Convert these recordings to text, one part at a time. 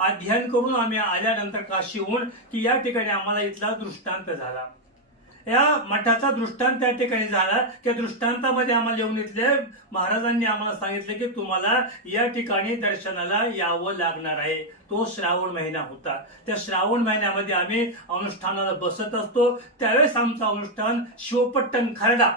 अध्ययन करून आम्ही आल्यानंतर काशीहून की या ठिकाणी आम्हाला इथला दृष्टांत झाला. या मठाचा दृष्टांत त्या ठिकाणी झाला. त्या दृष्टांतामध्ये आम्हाला येऊन इथले महाराजांनी आम्हाला सांगितलं की तुम्हाला या ठिकाणी दर्शनाला यावं लागणार आहे. तो श्रावण महिना होता. त्या श्रावण महिन्यामध्ये आम्ही अनुष्ठानाला बसत असतो. त्यावेळेस आमचं अनुष्ठान शिवपट्टण खर्डा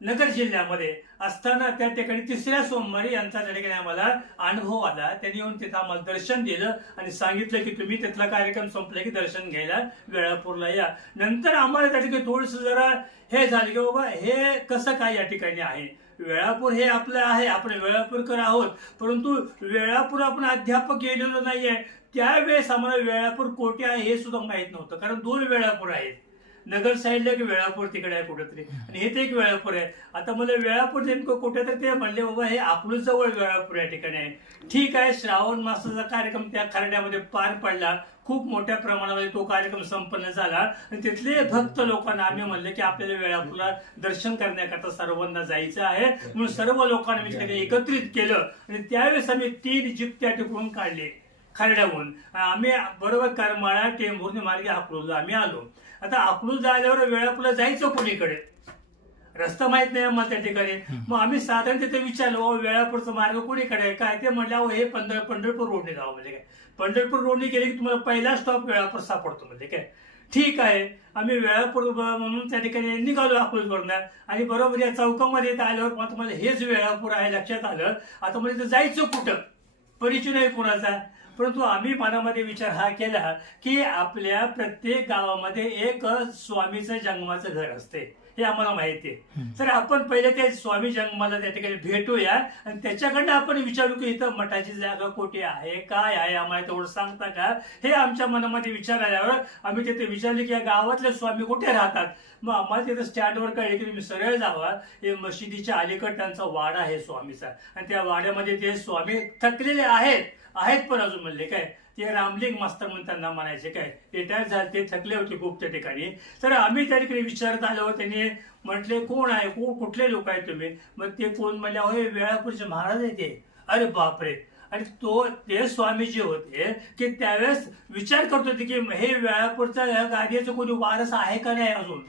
नगर जिल्ह्यामध्ये असताना त्या ठिकाणी तिसऱ्या सोमवारी यांचा त्या ठिकाणी आम्हाला अनुभव आला. त्यांनी येऊन तिथं आम्हाला दर्शन दिलं आणि सांगितलं की तुम्ही तिथला कार्यक्रम संपला की दर्शन घ्यायला वेळापूरला या. नंतर आम्हाला त्या ठिकाणी थोडंसं जरा हे झालं की बाबा हे कसं काय या ठिकाणी आहे. वेळापूर हे आपलं आहे, आपण वेळापूरकर आहोत, परंतु वेळापूर आपण अध्यापक गेलेलो नाहीये. त्यावेळेस आम्हाला वेळापूर कोठे आहे हे सुद्धा माहित नव्हतं, कारण 2 वेळापूर आहेत. नगर साईडला की वेळापूर तिकडे आहे कुठेतरी आणि हे ते एक वेळापूर आहे. आता मला वेळापूर नेमकं कुठे तर ते म्हणले बाबा हे आपलं जवळ वेळापूर या ठिकाणी आहे. ठीक आहे, श्रावण मासाचा कार्यक्रम त्या खर्ड्यामध्ये पार पडला. खूप मोठ्या प्रमाणामध्ये तो कार्यक्रम संपन्न झाला आणि तिथले भक्त लोकांना आम्ही म्हणले की आपल्याला वेळापूरला दर्शन करण्याकरता सर्वांना जायचं आहे. म्हणून सर्व लोकांना मी तिकडे एकत्रित केलं आणि त्यावेळेस आम्ही 3 जीप त्या ठिकाणून काढले खर्ड्याहून. आम्ही बरोबर करमाळा टेंभुर्णी मार्गे अकलूजला आम्ही आलो. आता अकलूजला आल्यावर वेळापूरला जायचं कोणीकडे, रस्ता माहित नाही आम्हाला त्या ठिकाणी. मग आम्ही साधारण तिथे विचारलो वेळापूरचा मार्ग कोणीकडे आहे काय. ते म्हणले हे पंढरपूर रोडने जावं. म्हणजे काय पंढरपूर रोडने गेले की तुम्हाला पहिला स्टॉप वेळापूर सापडतो. म्हणजे काय ठीक आहे. आम्ही वेळापूर म्हणून त्या ठिकाणी निघालो अकलूजवरून आणि बरोबर या चौकामध्ये आल्यावर मला हेच वेळापूर आहे लक्षात आलं. आता म्हणजे जायचं कुठं, परिचय नाही कुणाचा. परंतु आम्ही मनामध्ये विचार हा केला की आपल्या प्रत्येक गावामध्ये एक स्वामीचं जंगमाचं घर असते हे आम्हाला माहिती आहे. तर आपण पहिले त्या स्वामी जंगमाला त्या ठिकाणी भेटूया आणि त्याच्याकडनं आपण विचारू की इथं मठाची जागा कुठे आहे, काय आहे, आम्हाला तेवढं सांगता का. हे आमच्या मनामध्ये विचार आल्यावर आम्ही तिथे विचारले की या गावातले स्वामी कुठे राहतात. मग आम्हाला तिथे स्टँडवर कळले की तुम्ही सरळ जावा, हे मशिदीच्या अलीकड त्यांचा वाडा आहे स्वामीचा आणि त्या वाड्यामध्ये ते स्वामी थकलेले आहेत पण अजून म्हणले काय ते रामलिंग मास्तर म्हणून त्यांना म्हणायचे. काय रिटायर झाले, ते थकले होते खूप त्या ठिकाणी. तर आम्ही त्या ठिकाणी विचारत आलो. त्यांनी म्हटले कोण आहे, कुठले लोक आहेत तुम्ही. मग ते कोण म्हणले अहो हे वेळापूरचे महाराज आहे ते. अरे बापरे. आणि ते स्वामीजी होते की त्यावेळेस विचार करत होते की हे वेळापूरच्या गादीचं कोणी वारस आहे का नाही अजून.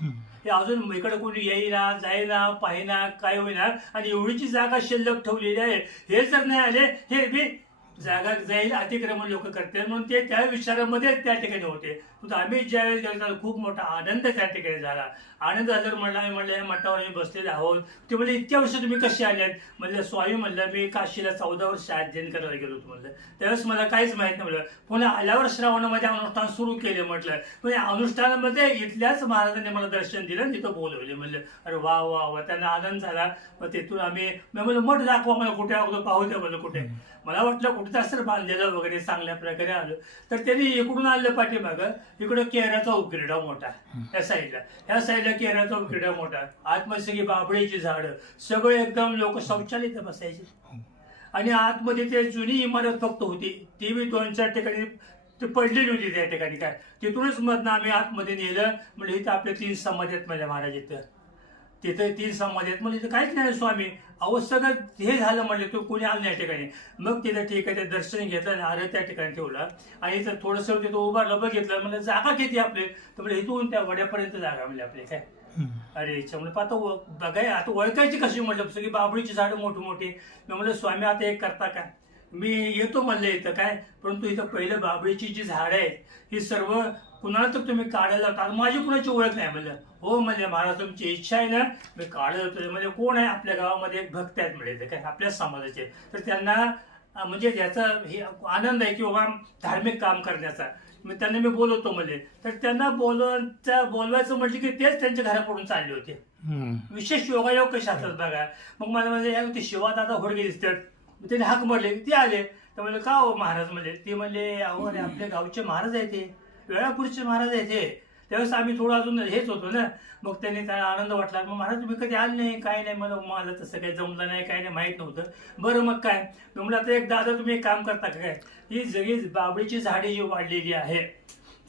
हे अजून इकडे कोणी येईना जाईना पाहिना काय होईना आणि एवढीची जागा शिल्लक ठेवलेली आहे. हे जर नाही आले हे बी जागा जाईल अतिक्रमण लोक करतील म्हणून ते त्या विचारामध्ये त्या ठिकाणी होते. आम्ही ज्यावेळेस गेलो खूप मोठा आनंद त्या ठिकाणी झाला. आनंद झाल्यावर म्हणलं या मठावर आम्ही बसलेले आहोत. ते म्हणले इतक्या वर्ष तुम्ही कशी आल्यात. म्हणलं स्वामी म्हणलं मी काशीला 14 वर्ष अध्ययन करायला गेलो होतो. म्हणलं त्यावेळेस मला काहीच माहित नाही. म्हणलं पुन्हा आल्यावर श्रावणामध्ये अनुष्ठान सुरू केले. म्हटलं पण या अनुष्ठानामध्ये इथल्याच महाराजांनी मला दर्शन दिलं, तिथं बोलवले. म्हणलं अरे वा वा वा. त्यांना आनंद झाला. मग तिथून आम्ही म्हणलं मठ दाखवा मला कुठे अगोदर पाहू द्या. म्हणलं कुठे. मला वाटलं कुठे असं बांधलेलं वगैरे चांगल्या प्रकारे आलं. तर त्यांनी इकडून आणलं पाठीमागं. इकडं केराचा उकिरडा मोठा या साईडला, ह्या साईडला केराचा उकिरडा मोठा. आतमध्ये सगळी बाबळीची झाडं, सगळे एकदम लोक शौचालयात बसायचे. आणि आतमध्ये ते जुनी इमारत फक्त होती, ती बी 2-4 ठिकाणी ते पडलेली होती त्या ठिकाणी. काय तिथूनच मधनं आम्ही आतमध्ये नेलं. म्हणजे इथं आपले 3 समाधी आहेत माझ्या महाराज. तिथे 3 समाधी आहेत. म्हणजे इथं काहीच नाही स्वामी. अहो सगळं हे झालं. म्हणले तू कोणी आलं नाही ठिकाणी. मग तिथं ठीक आहे ते दर्शन घेतलं आणि आरं त्या ठिकाणी ठेवलं आणि इथं थोडंसं तिथं उभारलं बघितलं. म्हणजे जागा किती आपली. तर म्हणजे इथून त्या वड्यापर्यंत जागा म्हणजे आपली काय. अरे इच्छा म्हणजे आता बघाय आता ओळखायची कशी. म्हटलं सगळी बाबळीची झाडं मोठी मोठी. मी म्हणलं स्वामी आता एक करता का. मी येतो म्हणलं इथं काय, परंतु इथं पहिलं बाबळीची जी झाडं आहेत ही सर्व कुणाला तर तुम्ही काढायला लावता. माझी कुणाची ओळख नाही. म्हणलं हो म्हणजे महाराज तुमची इच्छा आहे ना मी काढायला होतो. म्हणजे कोण आहे आपल्या गावामध्ये एक भक्त आहेत म्हणजे काय आपल्याच समाजाचे. तर त्यांना म्हणजे याचा हे आनंद आहे की बाबा धार्मिक काम करण्याचा. मग त्यांना मी बोलवतो म्हणजे. तर त्यांना बोलवायचं म्हटलं की तेच त्यांच्या घराकडून चालले होते. विशेष योगायोग कशा असतात बघा. मग मला म्हणजे शिवादादा होडगे दिसतात. त्यांनी हाक म्हणले ते आले. तर म्हणलं का हो महाराज म्हणले. ते म्हणले अहो अरे आपल्या गावचे महाराज आहे ते, वेळापूरचे महाराज आहे ते. त्यावेळेस आम्ही थोडं अजून हेच होतो ना. मग त्यांनी त्याला आनंद वाटला. मग महाराज तुम्ही कधी आले नाही काय नाही. मला तसं काही जमलं नाही काय नाही माहित नव्हतं. बरं मग काय म्हणलं आता एक दादा तुम्ही एक काम करता का काय, ही सगळी बाबळीची झाडे जी वाढलेली आहे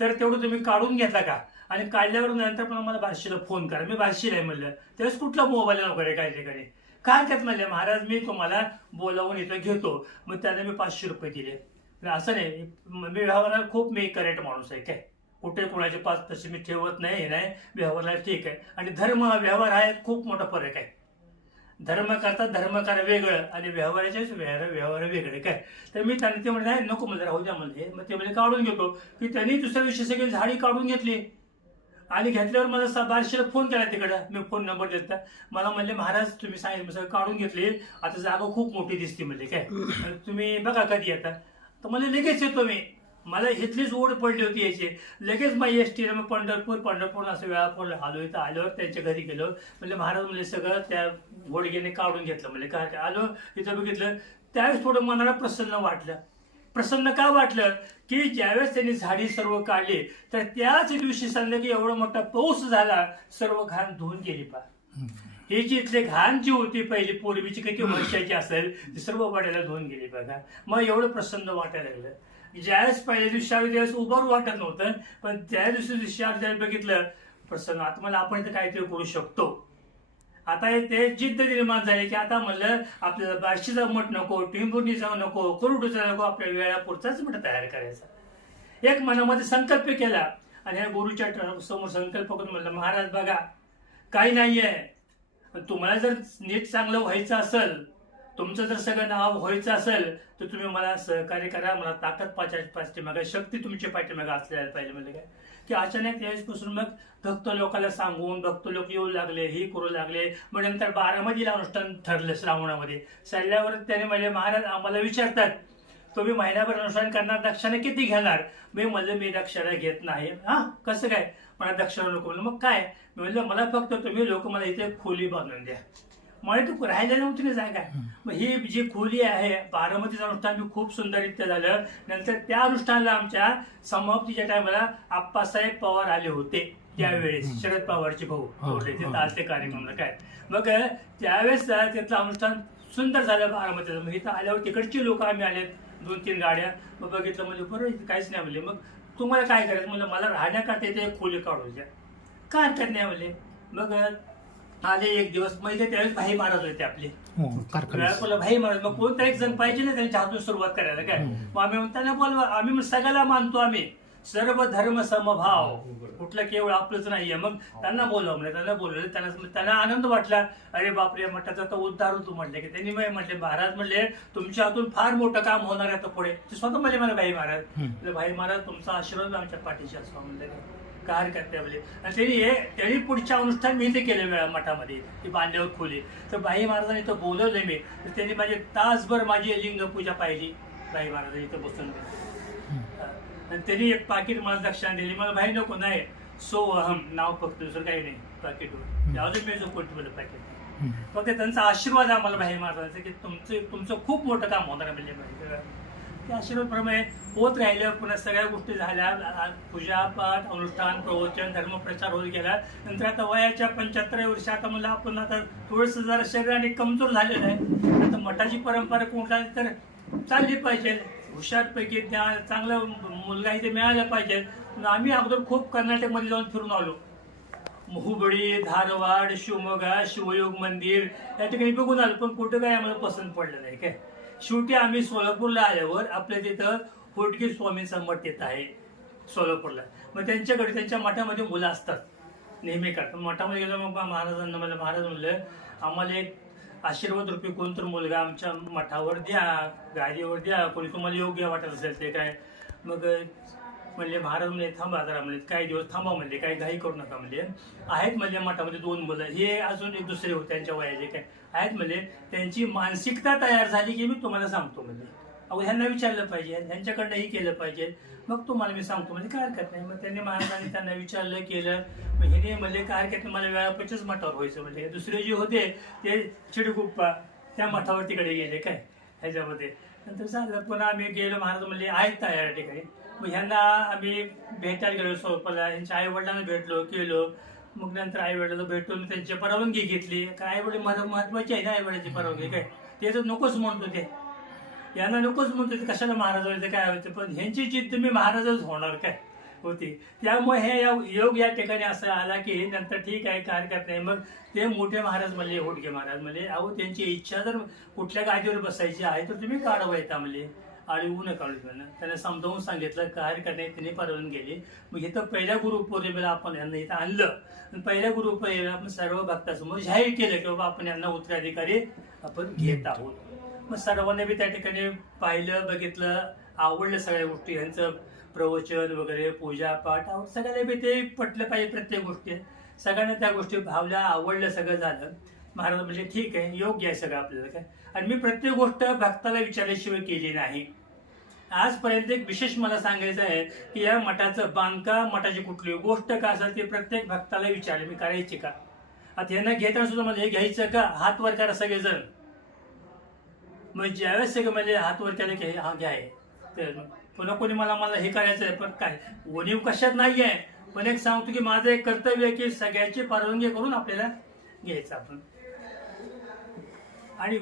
तर तेवढं तुम्ही काढून घेता का. आणि काढल्यावर नंतर पण मला बार्शीला फोन करा. मी बार्शीला आहे म्हणलं. त्यावेळेस कुठला मोबाईल वगैरे काय ठिकाणी काय त्यात म्हणले महाराज मी तुम्हाला बोलावून इथं घेतो. मग त्यांना मी 500 रुपये दिले. असं नाही, मी व्यवहाराला खूप मी करेक्ट माणूस आहे काय, कुठे कोणाचे पाच तसे मी ठेवत नाही, हे नाही, व्यवहाराला ठीक आहे. आणि धर्म व्यवहार हा खूप मोठा फरक आहे. धर्म करतात, धर्म करा वेगळं आणि व्यवहाराचेच व्यवहार वेगळे काय. तर मी त्यांना ते म्हणले नको म्हणजे राहू द्या म्हणले. मग ते म्हणजे काढून घेतो की त्यांनी दुसऱ्या दिवशी सगळी झाडी काढून घेतली आणि घेतल्यावर मला बारशीला फोन केला तिकडं, मी फोन नंबर देता. मला म्हणले महाराज तुम्ही सांगितलं सगळं काढून घेतली, आता जागा खूप मोठी दिसते म्हणजे काय, तुम्ही बघा कधी येता. तर मला लगेच येतो मी, मला इथलीच ओढ पडली होती याची. लगेच मग एसटी मग पंढरपूर असं वेळापूर आलो. इथं आल्यावर त्यांच्या घरी गेलो. म्हणजे महाराज म्हणजे सगळं त्या घोडगेने काढून घेतलं. म्हणजे काय आलो इथं बघितलं, त्यावेळेस थोडं मनाला प्रसन्न वाटलं. प्रसन्न का वाटलं की ज्यावेळेस त्यांनी झाडी सर्व काढली तर त्याच दिवशी सांगलं की एवढा मोठा पाऊस झाला, सर्व घाण धुवून गेली. पा ही जी इथली घाण जी होती पहिली पूर्वीची किती वर्षाची असेल ती सर्व वाड्याला धुवून गेली बघा. मग एवढं प्रसन्न वाटायला लागलं. ज्यावेळेस पहिल्या दिवशी त्यावेळेस उभारू वाटत नव्हतं, पण त्या दिवशी ज्यावेळेस बघितलं प्रसन्न, आता मला आपण इथं काहीतरी करू शकतो. आता ते जिद्द निर्माण झाली की आता म्हणलं आपल्याला बार्शीचा मठ नको, टिंबुर्णीचा नको, कुरुडूचा नको, आपल्या वेळापुरचाच मठ तयार करायचा. एक मनामध्ये संकल्प केला आणि ह्या गुरुच्या समोर संकल्प करून म्हणलं महाराज बघा काही नाहीये, तुम्हाला जर नीट चांगलं व्हायचं असेल, तुमचं जर सगळं नाव व्हायचं असेल तर तुम्ही मला सहकार्य करा, मला ताकद पाठीमागे शक्ती तुमच्या पाठीमागे असल्याला पाहिजे. म्हणजे काय की अचानक त्यावेळेसपासून मग भक्त लोकांना सांगून भक्त लोक येऊ लागले, हे करू लागले. मग नंतर 12 अनुष्ठान ठरलं श्रावणामध्ये. सल्ल्यावर त्याने म्हणजे महाराज आम्हाला विचारतात तुम्ही महिनाभर अनुष्ठान करणार, दक्षिणा किती घेणार. मी म्हणलं मी दक्षिणा घेत नाही. हा कसं काय, मला दक्षिणा नको. म्हणलं मग काय, मी म्हणलं मला फक्त तुम्ही लोक मला इथे खोली बांधून द्या. मला तू राहायला नव्हती ना जागा. मग ही जी खोली आहे 12 अनुष्ठान खूप सुंदररित्या झालं. नंतर त्या अनुष्ठानाला आमच्या समाप्तीच्या टायमाला आप्पासाहेब पवार आले होते. त्यावेळेस शरद पवारचे भाऊ ते आलते कार्यक्रमाला काय. मग त्यावेळेस त्यातलं अनुष्ठान सुंदर झालं 12. मग इथं आल्यावर तिकडचे लोक आम्ही आले 2-3 गाड्या. मग बघितलं म्हणजे बरं काहीच नाही म्हणले. मग तुम्हाला काय करायचं म्हणलं मला राहण्याकरता इथे खोली काढून द्या, काय हरकत नाही म्हणले. मग आले एक दिवस म्हणजे त्यावेळेस भाई महाराज होते आपले भाई महाराज. मग कोणता एक जण पाहिजे ना त्यांच्या हातून सुरुवात करायला काय. मग आम्ही त्यांना बोलवा, आम्ही सगळ्याला मानतो, आम्ही सर्व धर्म समभाव, कुठलं केवळ आपलंच नाहीये. मग त्यांना बोलवलं म्हणजे त्यांना बोलवलं. त्यांना आनंद वाटला. अरे बापरे मठाचा तर उद्धार होतो म्हटले की त्यांनी म्हटले महाराज म्हणले तुमच्या हातून फार मोठं काम होणार आहे आता पुढे. ते स्वतः म्हणले मला भाई महाराज, भाई महाराज तुमचा आशीर्वाद आमच्या पाठीशी असतो म्हणले काय हरकत नाही म्हणले. आणि त्यांनी पुढच्या अनुष्ठान मी इथे केलं वेळा मठामध्ये ती बांधल्यावर खोली. तर भाई महाराजांनी इथं बोलवले मी, तर त्यांनी माझे तासभर माझी लिंग पूजा पाहिली भाई महाराजांनी इथं बसून. आणि त्यांनी एक पाकिट मला दक्षिणा दिली. मला भाई नको नाही, सो अहम नाव फक्त दुसरं काही नाही पाकिटवर, अजून मी जो कोटी पाकिट. फक्त त्यांचा आशीर्वाद आम्हाला भाई महाराजांचा की तुमचं खूप मोठं काम होणार म्हणजे. त्या आशीर्वादप्रमाणे होत राहिलं. पुन्हा सगळ्या गोष्टी झाल्या, पूजापाठ अनुष्ठान प्रवचन धर्मप्रचार होत गेला. नंतर आता वयाच्या 75 वर्ष आता मला आपण आता थोडंसं जरा शरीराने कमजोर झालेलं आहे. आता मठाची परंपरा कोणता तर चालली पाहिजे, हुशारपैकी चांगला मुलगा इथे मिळाला पाहिजे. आम्ही अगोदर खूप कर्नाटकमध्ये जाऊन फिरून आलो, हुबळी, धारवाड, शिवमोगा, शिवयोग मंदिर या ठिकाणी बघून आलो, पण कुठं काही आम्हाला पसंत पडलं नाही काय. शेवटी आम्ही सोलापूरला आल्यावर आपल्या तिथं होटगे स्वामींचा मठ येत आहे सोलापूरला. मग त्यांच्याकडे त्यांच्या मठामध्ये मुलं असतात नेहमी करतात. मठामध्ये गेलो मग महाराजांना मला महाराज म्हणलं आम्हाला एक आशीर्वाद रूपी कोणतर मुलगा आमच्या मठावर द्या, गाडीवर द्या, कोणी तुम्हाला योग्य वाटत असेल ते काय. मग म्हणले महाराज म्हणले थांबा जरा, म्हणले काही दिवस थांबा, म्हणले काही घाई करू नका. म्हणले आहेत म्हणले मठामध्ये 2 मुलं, हे अजून एक दुसरे होते त्यांच्या वयाचे काय आहेत म्हणले, त्यांची मानसिकता तयार झाली की मी तुम्हाला सांगतो. म्हणजे अहो ह्यांना विचारलं पाहिजे, ह्यांच्याकडनंही केलं पाहिजे, मग तुम्हाला मी सांगतो म्हणजे काय हरकत नाही. मग त्यांनी महाराजांनी त्यांना विचारलं केलं. मग हे म्हणले काय हरकत नाही, मला वेळापचच मठावर व्हायचं. म्हणजे दुसरे जे होते ते चिडगुप्पा त्या मठावर तिकडे गेले काय ह्याच्यामध्ये. नंतर झालं पुन्हा आम्ही गेलो, महाराज म्हणले आहेत तयार ठिकाणी. मग ह्यांना आम्ही भेटायला गेलो सोलापूरला, यांच्या आई वडिलांना भेटलो केलो. मग नंतर आई वडिलांना भेटून त्यांची परवानगी घेतली. काय आई वडील महत्वाची आहे ना, आई वडिलांची परवानगी काय ते तर नकोच म्हणतो, ते यांना नकोच म्हणतो ते कशाला महाराज व्हायचं काय व्हायचं. पण ह्यांची जिद्द मी महाराजच होणार काय होती. त्यामुळे हे योग या ठिकाणी असं आला की नंतर ठीक आहे काय हरकत नाही. मग ते मोठे महाराज म्हणले, होटगे महाराज म्हणले अहो त्यांची इच्छा जर कुठल्या गादीवर बसायची आहे तर तुम्ही काढावं येता म्हणले. अडवू नका म्हणून त्यांना समजावून सांगितलं, कार्य करण्यात त्यांनी परवानगी गेली. मग इथं पहिल्या गुरुपौर्णिमेला आपण यांना इथं आणलं आणि पहिल्या गुरुपौर्णिमेला आपण सर्व भक्तासमोर जाहीर केलं की बाबा आपण यांना उत्तराधिकारी आपण घेत आहोत. मग सर्वांनी बी त्या ठिकाणी पाहिलं, बघितलं, आवडलं सगळ्या गोष्टी, यांचं प्रवचन वगैरे, पूजा पाठ सगळ्याला बी ते पटलं पाहिजे. प्रत्येक गोष्टी सगळ्यांना त्या गोष्टी भावल्या, आवडलं, सगळं झालं. महाराज म्हणजे ठीक आहे, योग्य आहे सगळं आपल्याला काय. आणि मी प्रत्येक गोष्ट भक्ताला विचारल्याशिवाय केली नाही. आजपर्यंत एक विशेष मला सांगायचं आहे की या मठाचं बांधकाम, मठाची कुठली गोष्ट का असेल ते प्रत्येक भक्ताला विचारले मी करायची का. आता यांना घेताना सुद्धा मला हे घ्यायचं का, हात वर करा सगळेजण. मग ज्यावेळेस सगळं म्हणजे हात वर केलं की हा घ्याय, तर पुन्हा कोणी मला हे करायचं आहे. पण काय उणीव कशात नाही आहे, पण एक सांगतो की माझं एक कर्तव्य आहे की सगळ्याची परवानगी करून आपल्याला घ्यायचं आपण. आणि